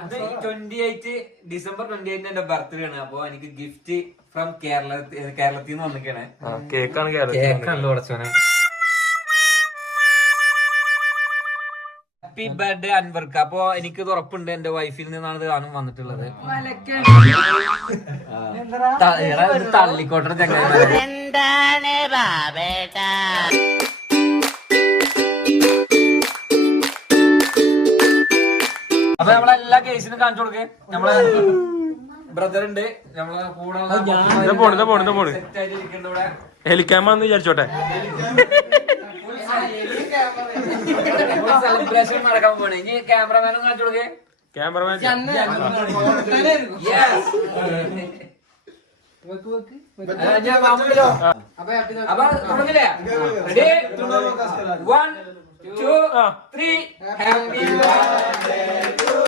28 December 28 എന്റെ birthday ആണ്. അപ്പൊ എനിക്ക് ഗിഫ്റ്റ് ഫ്രം കേരളത്തിൽ നിന്ന് വന്നിക്കാണ്. കേക്കാണല്ലോ ഉടച്ചോനെ. Happy birthday അൻവർക്ക്. അപ്പൊ എനിക്ക് ഉറപ്പുണ്ട് എന്റെ വൈഫിൽ നിന്നാണ് ഇത് കാണും വന്നിട്ടുള്ളത്. തള്ളിക്കോട്ടെ ചങ്ങായി. അപ്പൊ നമ്മളെല്ലാ കേസിനും കാണിച്ചു കൊടുക്കേ. നമ്മളെ ബ്രദർ ഉണ്ട്, നമ്മളെ കൂടെ ഹെലിക്യാമെന്ന് വിചാരിച്ചോട്ടെ. സെലിബ്രേഷൻ നടക്കാൻ പോണേ. ഇനി ക്യാമറമാനും കാണിച്ചു കൊടുക്കേ. ക്യാമറമാൻ അപ്പൊ തുടങ്ങില്ലേ? 1 2 3 ഹാപ്പി ബർത്ത്ഡേ.